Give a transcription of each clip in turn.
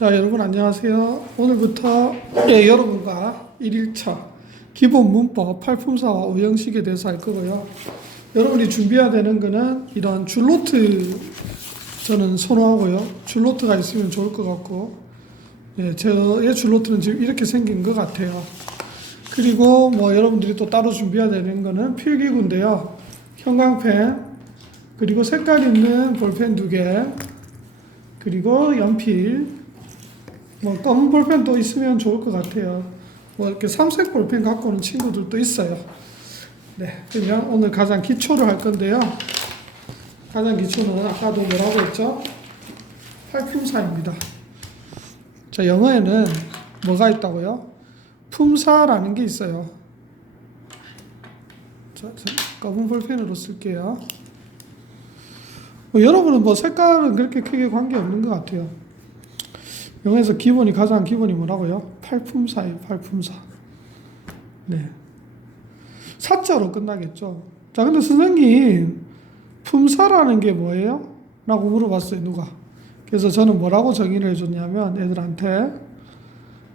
자, 여러분 안녕하세요. 오늘부터 여러분과 1일차 기본 문법 8품사와 5형식에 대해서 할 거고요. 여러분이 준비해야 되는 거는 이런 줄노트 저는 선호하고요. 줄노트가 있으면 좋을 것 같고, 저의 줄노트는 지금 이렇게 생긴 것 같아요. 그리고 뭐 여러분들이 또 따로 준비해야 되는 거는 필기구인데요. 형광펜, 그리고 색깔 있는 볼펜 2개, 그리고 연필, 뭐 검은 볼펜도 있으면 좋을 것 같아요. 뭐 이렇게 삼색 볼펜 갖고 오는 친구들도 있어요. 네, 그냥 오늘 가장 기초를 할 건데요. 가장 기초는 아까도 뭐라고 했죠? 팔품사입니다. 자, 영어에는 뭐가 있다고요? 품사라는 게 있어요. 자, 검은 볼펜으로 쓸게요. 여러분은 뭐 색깔은 그렇게 크게 관계없는 것 같아요. 영어에서 가장 기본이 뭐라고요? 팔품사예요, 팔품사. 네. 사자로 끝나겠죠. 자, 근데 선생님, 품사라는 게 뭐예요? 라고 물어봤어요, 누가. 그래서 저는 뭐라고 정의를 해줬냐면, 애들한테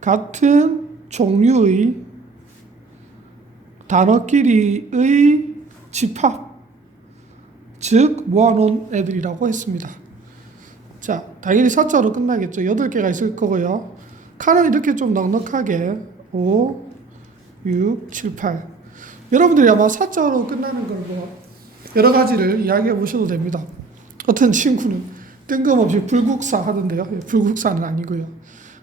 같은 종류의 단어끼리의 집합, 즉, 모아놓은 애들이라고 했습니다. 자, 당연히 사자로 끝나겠죠. 8개가 있을 거고요. 칸은 이렇게 좀 넉넉하게 5, 6, 7, 8. 여러분들이 아마 사자로 끝나는 걸 뭐 여러 가지를 이야기해 보셔도 됩니다. 어떤 친구는 뜬금없이 불국사 하던데요. 불국사는 아니고요.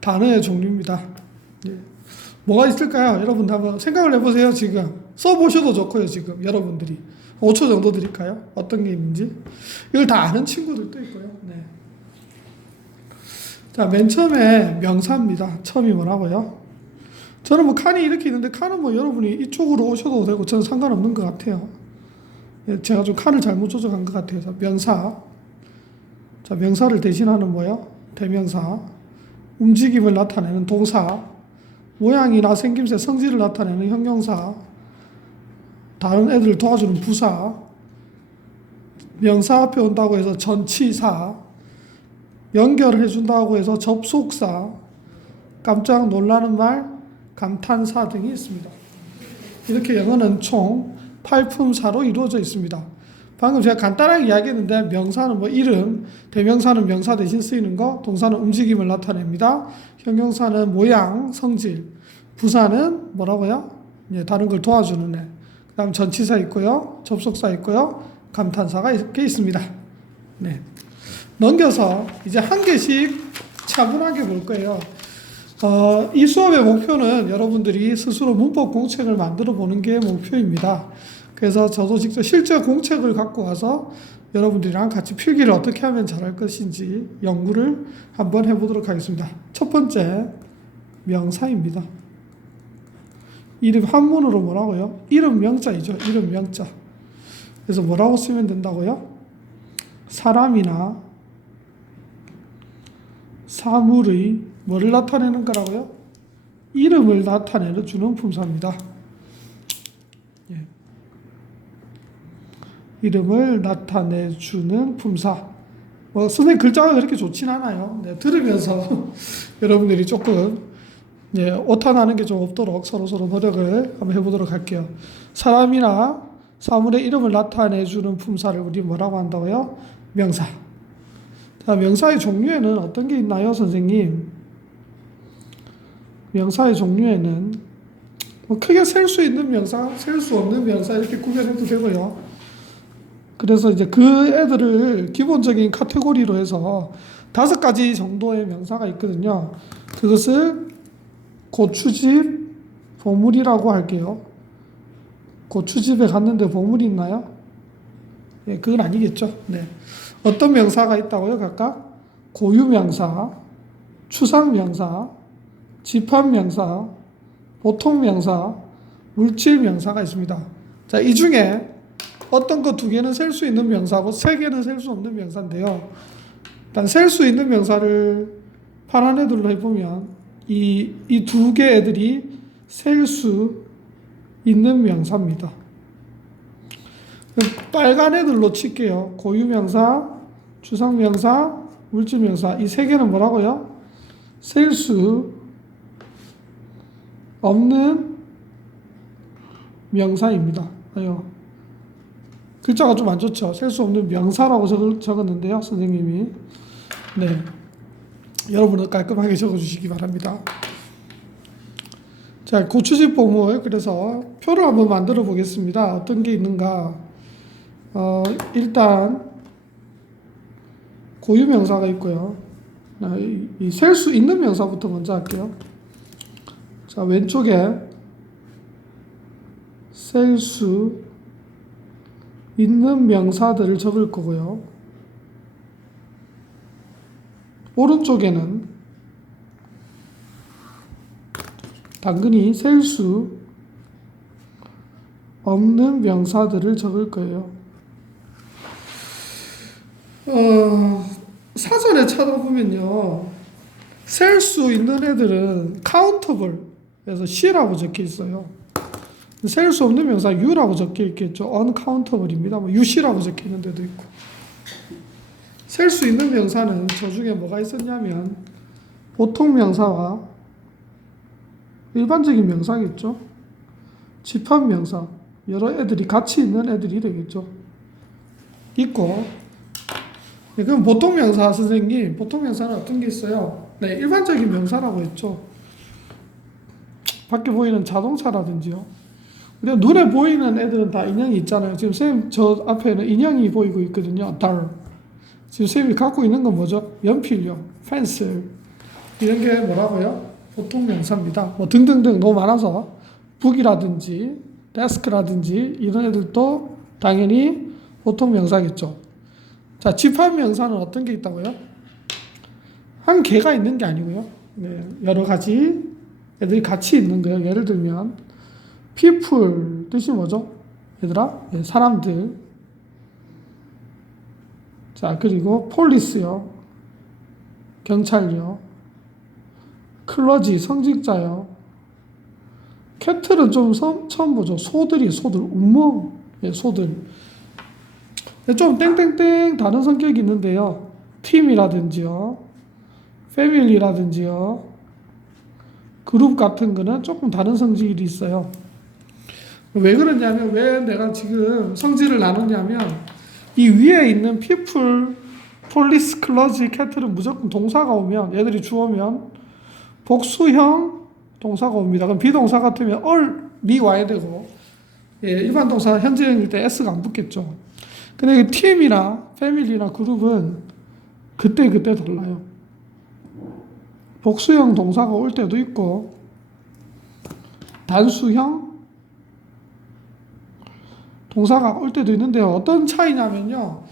단어의 종류입니다. 예. 뭐가 있을까요? 여러분 한번 생각을 해보세요. 지금 써보셔도 좋고요. 지금 여러분들이 5초 정도 드릴까요? 어떤 게 있는지. 이걸 다 아는 친구들도 있고요. 네. 자, 맨 처음에 명사입니다. 처음이 뭐라고요? 저는 뭐 칸이 이렇게 있는데 칸은 뭐 여러분이 이쪽으로 오셔도 되고 저는 상관없는 것 같아요. 제가 좀 칸을 잘못 조정한 것 같아요. 자, 명사. 자, 명사를 대신하는 뭐요? 대명사. 움직임을 나타내는 동사. 모양이나 생김새, 성질을 나타내는 형용사. 다른 애들을 도와주는 부사. 명사 앞에 온다고 해서 전치사. 연결해 준다고 해서 접속사, 깜짝 놀라는 말, 감탄사 등이 있습니다. 이렇게 영어는 총 8품사로 이루어져 있습니다. 방금 제가 간단하게 이야기했는데 명사는 뭐 이름, 대명사는 명사 대신 쓰이는 거, 동사는 움직임을 나타냅니다. 형용사는 모양, 성질, 부사는 뭐라고요? 다른 걸 도와주는 애. 그 다음 전치사 있고요, 접속사 있고요, 감탄사가 이렇게 있습니다. 네. 넘겨서 이제 한 개씩 차분하게 볼 거예요. 이 수업의 목표는 여러분들이 스스로 문법 공책을 만들어 보는 게 목표입니다. 그래서 저도 직접 실제 공책을 갖고 와서 여러분들이랑 같이 필기를 어떻게 하면 잘할 것인지 연구를 한번 해보도록 하겠습니다. 첫 번째, 명사입니다. 이름 한문으로 뭐라고요? 이름 명자이죠. 이름 명자. 그래서 뭐라고 쓰면 된다고요? 사람이나 사물의 뭐를 나타내는 거라고요? 이름을 나타내 주는 품사입니다. 예. 이름을 나타내 주는 품사. 뭐 선생님 글자가 그렇게 좋진 않아요. 네, 들으면서 여러분들이 조금 오타나는 게 좀 없도록 서로 노력을 한번 해보도록 할게요. 사람이나 사물의 이름을 나타내 주는 품사를 우리 뭐라고 한다고요? 명사. 자, 명사의 종류에는 어떤 게 있나요, 선생님? 명사의 종류에는 뭐 크게 셀 수 있는 명사, 셀 수 없는 명사 이렇게 구별해도 되고요. 그래서 이제 그 애들을 기본적인 카테고리로 해서 5가지 정도의 명사가 있거든요. 그것을 고추집, 보물이라고 할게요. 고추집에 갔는데 보물이 있나요? 예, 그건 아니겠죠. 네. 어떤 명사가 있다고요? 각각 고유명사, 추상명사, 집합명사, 보통명사, 물질명사가 있습니다. 자, 이 중에 어떤 거 2개는 셀 수 있는 명사고 3개는 셀 수 없는 명사인데요. 일단 셀 수 있는 명사를 파란 애들로 해보면 이 2개 애들이 셀 수 있는 명사입니다. 빨간 애들로 칠게요. 고유명사, 추상명사, 물질명사. 이 3개는 뭐라고요? 셀 수 없는 명사입니다. 글자가 좀 안 좋죠. 셀 수 없는 명사라고 적었는데요, 선생님이. 네, 여러분은 깔끔하게 적어주시기 바랍니다. 자, 고추집 보물, 그래서 표를 한번 만들어 보겠습니다. 어떤 게 있는가. 일단 고유명사가 있고요. 이 셀 수 있는 명사부터 먼저 할게요. 자, 왼쪽에 셀 수 있는 명사들을 적을 거고요. 오른쪽에는 당근이 셀 수 없는 명사들을 적을 거예요. 사전에 찾아보면요, 셀 수 있는 애들은 countable 그래서 C라고 적혀 있어요. 셀 수 없는 명사 U라고 적혀 있겠죠. uncountable입니다. UC라고 적혀 있는 데도 있고. 셀 수 있는 명사는 저 중에 뭐가 있었냐면 보통 명사와 일반적인 명사겠죠. 집합 명사, 여러 애들이 같이 있는 애들이 되겠죠. 있고. 네, 그럼 보통 명사 선생님, 보통 명사는 어떤 게 있어요? 네, 일반적인 명사라고 했죠. 밖에 보이는 자동차라든지요. 우리가 눈에 보이는 애들은 다 인형이 있잖아요. 지금 선생님 저 앞에는 인형이 보이고 있거든요. 지금 선생님이 갖고 있는 건 뭐죠? 연필요, 펜슬. 이런 게 뭐라고요? 보통 명사입니다. 뭐 등등등 너무 많아서 북이라든지 데스크라든지 이런 애들도 당연히 보통 명사겠죠. 자, 집합 명사는 어떤 게 있다고요? 한 개가 있는 게 아니고요. 네, 여러 가지 애들이 같이 있는 거예요. 예를 들면 people 뜻이 뭐죠? 얘들아, 네, 사람들. 자, 그리고 police요, 경찰요. 클러지, 성직자요. 캐틀은 좀 처음 보죠. 소들, 운몽, 예, 소들. 좀 땡땡땡 다른 성격이 있는데요. 팀이라든지요, 패밀리라든지요, 그룹 같은 거는 조금 다른 성질이 있어요. 왜 그러냐면, 왜 내가 지금 성질을 나누냐면, 이 위에 있는 people, police, 클러지, 캐틀은 무조건 동사가 오면, 얘들이 주어면 복수형 동사가 옵니다. 그럼 비동사 같으면 얼이 와야 되고, 예, 일반 동사 현재형일 때 s가 안 붙겠죠. 근데 팀이나 패밀리나 그룹은 그때 달라요. 복수형 동사가 올 때도 있고 단수형 동사가 올 때도 있는데요. 어떤 차이냐면요,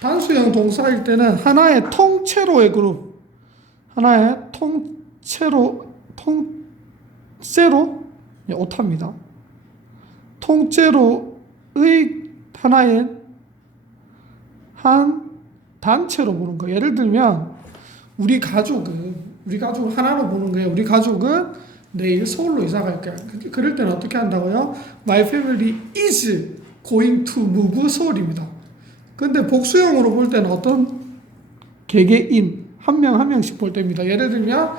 단수형 동사일 때는 하나의 통째로의 그룹, 하나의 통째로 예, 오타입니다. 통째로의 하나의 한 단체로 보는 거예요. 예를 들면 우리 가족은 하나로 보는 거예요. 우리 가족은 내일 서울로 이사 갈 거야. 그럴 때는 어떻게 한다고요? My family is going to move 서울입니다. 근데 복수형으로 볼 때는 어떤 개개인 한 명 한 명씩 볼 때입니다. 예를 들면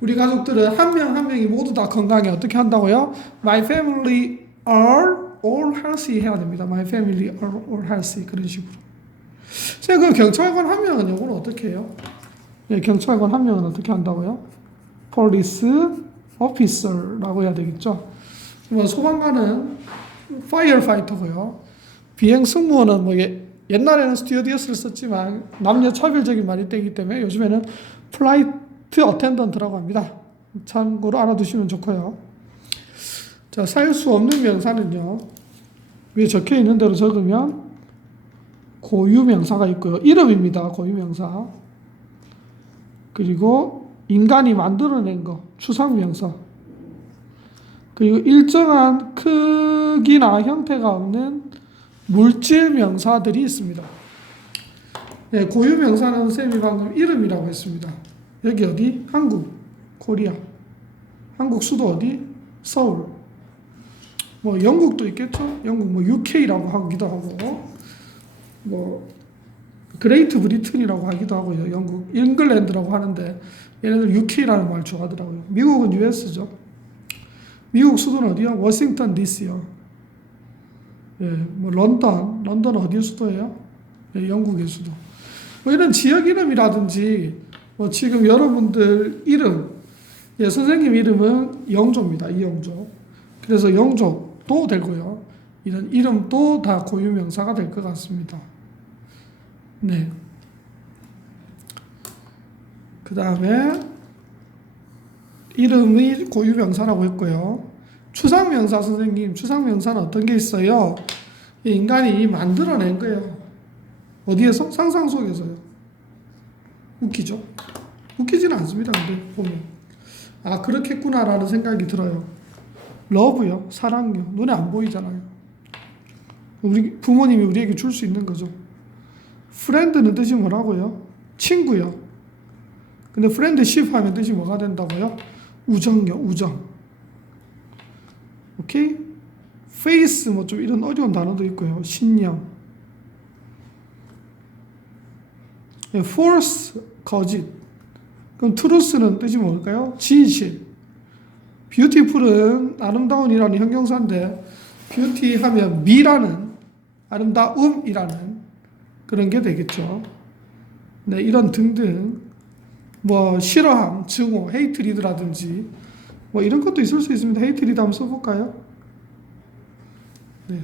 우리 가족들은 한 명 한 명이 모두 다 건강해. 어떻게 한다고요? My family are all healthy 해야 됩니다. My family are all healthy. 그런 식으로. 그 경찰관 한 명은 요거는 어떻게 해요? 예, 경찰관 한 명은 어떻게 한다고요? Police officer라고 해야 되겠죠. 소방관은 firefighter고요. 비행 승무원은 뭐 옛날에는 스튜어디스를 썼지만 남녀 차별적인 말이 되기 때문에 요즘에는 flight attendant라고 합니다. 참고로 알아두시면 좋고요. 자, 살 수 없는 명사는요, 위에 적혀 있는 대로 적으면 고유명사가 있고요. 이름입니다. 고유명사. 그리고 인간이 만들어낸 거, 추상명사. 그리고 일정한 크기나 형태가 없는 물질명사들이 있습니다. 네, 고유명사는 쌤이 방금 이름이라고 했습니다. 여기 어디? 한국, 코리아. 한국 수도 어디? 서울. 뭐 영국도 있겠죠? 영국 뭐 UK라고 하기도 하고, 뭐 그레이트 브리튼이라고 하기도 하고요. 영국, 잉글랜드라고 하는데 얘네들 UK라는 말 좋아하더라고요. 미국은 US죠. 미국 수도는 어디야? 워싱턴 DC요. 예, 뭐 런던 어디 수도예요? 예, 영국의 수도. 뭐 이런 지역 이름이라든지 뭐 지금 여러분들 이름, 예, 선생님 이름은 영조입니다. 이영조. 그래서 영조도 되고요. 이런 이름도 다 고유명사가 될 것 같습니다. 네. 그 다음에 이름이 고유명사라고 했고요. 추상명사 선생님, 추상명사는 어떤 게 있어요? 인간이 만들어낸 거예요. 어디에서? 상상 속에서요. 웃기죠? 웃기지는 않습니다. 근데 보면 아 그렇겠구나라는 생각이 들어요. 러브요, 사랑요. 눈에 안 보이잖아요. 우리 부모님이 우리에게 줄 수 있는 거죠. 프렌드는 뜻이 뭐라고요? 친구요. 근데 프렌드십 하면 뜻이 뭐가 된다고요? 우정요, 우정. 오케이? 페이스 뭐 좀 이런 어려운 단어도 있고요. 신념. false, 거짓. 그럼 truth는 뜻이 뭘까요? 진실. beautiful은 아름다운이라는 형용사인데 beauty 하면 미라는 아름다움이라는 그런 게 되겠죠. 네, 이런 등등 뭐 싫어함, 증오, 헤이트리드라든지 뭐 이런 것도 있을 수 있습니다. 헤이트리드 한번 써볼까요? 네.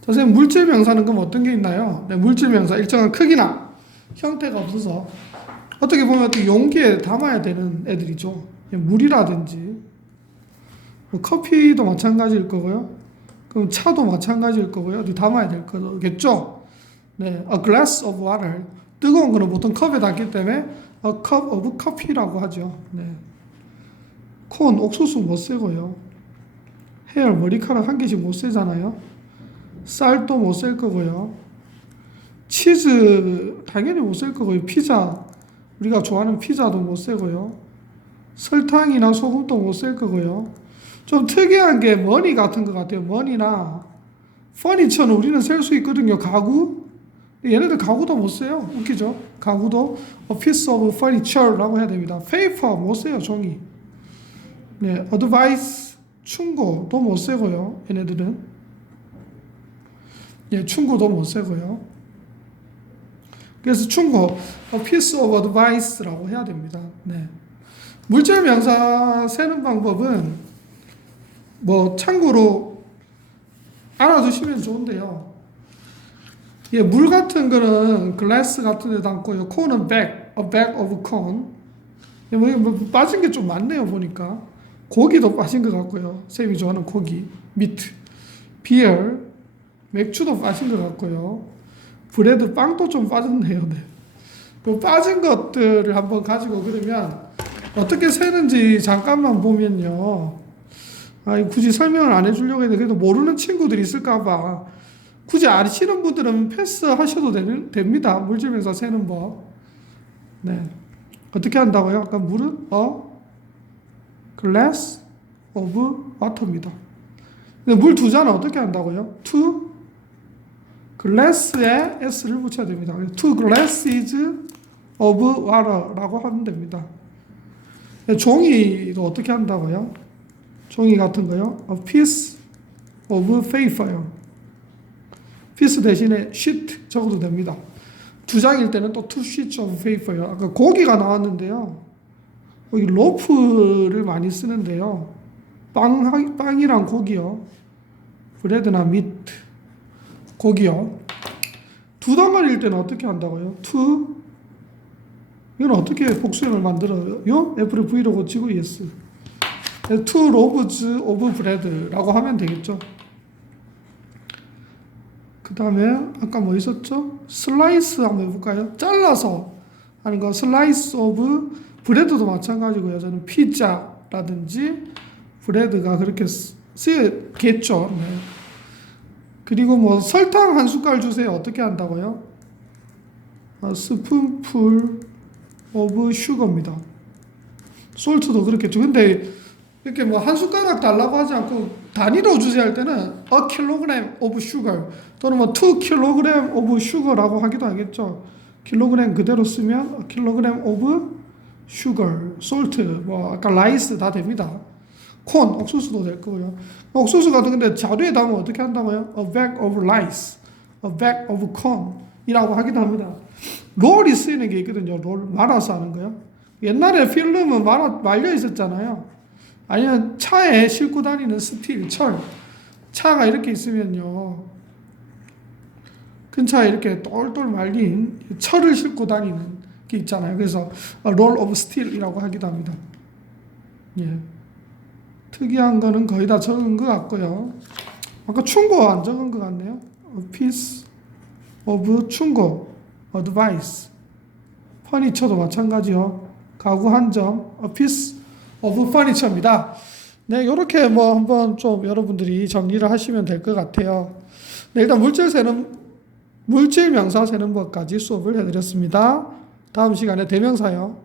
자, 선생님 물질 명사는 그럼 어떤 게 있나요? 네, 물질 명사 일정한 크기나 형태가 없어서 어떻게 보면 어떻게 용기에 담아야 되는 애들이죠. 물이라든지 뭐 커피도 마찬가지일 거고요. 그럼 차도 마찬가지일 거고요. 어디 담아야 될 거겠죠. 네, a glass of water. 뜨거운 거는 보통 컵에 담기 때문에 a cup of coffee라고 하죠. 네. 콘, 옥수수 못 쓰고요. 헤어, 머리카락 한 개씩 못 쓰잖아요. 쌀도 못 쓸 거고요. 치즈 당연히 못 쓸 거고요. 피자, 우리가 좋아하는 피자도 못 쓰고요. 설탕이나 소금도 못 쓸 거고요. 좀 특이한 게 머니 같은 것 같아요. 머니나 퍼니처는 우리는 쓸 수 있거든요. 가구? 얘네들 가구도 못 써요. 웃기죠? 가구도 a piece of furniture라고 해야 됩니다. paper 못 써요. 종이. 네, advice 충고도 못 쓰고요. 얘네들은. 예, 충고도 못 쓰고요. 그래서 충고 a piece of advice라고 해야 됩니다. 네. 물질 명사 세는 방법은 뭐 참고로 알아두시면 좋은데요. 예, 물 같은 거는 글라스 같은 데 담고요. 콘은 bag, a bag of corn. 뭐 빠진 게 좀 많네요, 보니까. 고기도 빠진 것 같고요. 쌤이 좋아하는 고기, 미트. 비어, 맥주도 빠진 것 같고요. 브레드, 빵도 좀 빠졌네요. 네. 그 빠진 것들을 한번 가지고 그러면 어떻게 세는지 잠깐만 보면요. 굳이 설명을 안 해주려고 했는데 그래도 모르는 친구들이 있을까봐 굳이 아시는 분들은 패스하셔도 됩니다. 물질명사 세는 법. 네. 어떻게 한다고요? 아까 물은 glass of water입니다. 물 두 잔은 어떻게 한다고요? two glass에 s를 붙여야 됩니다. two glasses of water라고 하면 됩니다. 종이도 어떻게 한다고요? 종이 같은 거요? A piece of paper요. piece 대신에 sheet 적어도 됩니다. 두 장일 때는 또 two sheets of paper요. 아까 고기가 나왔는데요. 여기 로프를 많이 쓰는데요. 빵이랑 고기요. 브레드나 미트, 고기요. 두 덩어리일 때는 어떻게 한다고요? two, 이건 어떻게 복수형을 만들어요? F를 V로 고치고 yes. two loaves of bread라고 하면 되겠죠. 그 다음에 아까 뭐 있었죠? 슬라이스 한번 해볼까요? 잘라서 하는 거 슬라이스 오브 브레드도 마찬가지고요. 저는 피자라든지 브레드가 그렇게 쓰겠죠. 네. 그리고 뭐 설탕 한 숟갈 주세요. 어떻게 한다고요? 스푼풀 오브 슈거입니다. 솔트도 그렇겠죠. 근데 이렇게 뭐 한 숟가락 달라고 하지 않고 단위로 주제할 때는 a kilogram of sugar 또는 뭐 2 kilogram of sugar라고 하기도 하겠죠. 킬로그램 그대로 쓰면 a kilogram of sugar, salt, 뭐 아까 rice 다 됩니다. 콘, 옥수수도 될 거고요. 옥수수 같은 근데 자료에 담으면 어떻게 한다고요? A bag of rice, a bag of corn 이라고 하기도 합니다. 롤이 쓰이는 게 있거든요. 롤 말아서 하는 거요. 옛날에 필름은 말려 있었잖아요. 아니면 차에 싣고 다니는 스틸, 철. 차가 이렇게 있으면요. 근처에 이렇게 똘똘 말린 철을 싣고 다니는 게 있잖아요. 그래서 roll of steel이라고 하기도 합니다. 예. 특이한 거는 거의 다 적은 것 같고요. 아까 충고 안 적은 것 같네요. A piece of 충고, advice. 퍼니처도 마찬가지요. 가구 한 점, a piece of furniture입니다. 네, 이렇게 뭐 한번 좀 여러분들이 정리를 하시면 될 것 같아요. 네, 일단 물질 명사 세는 법까지 수업을 해드렸습니다. 다음 시간에 대명사요.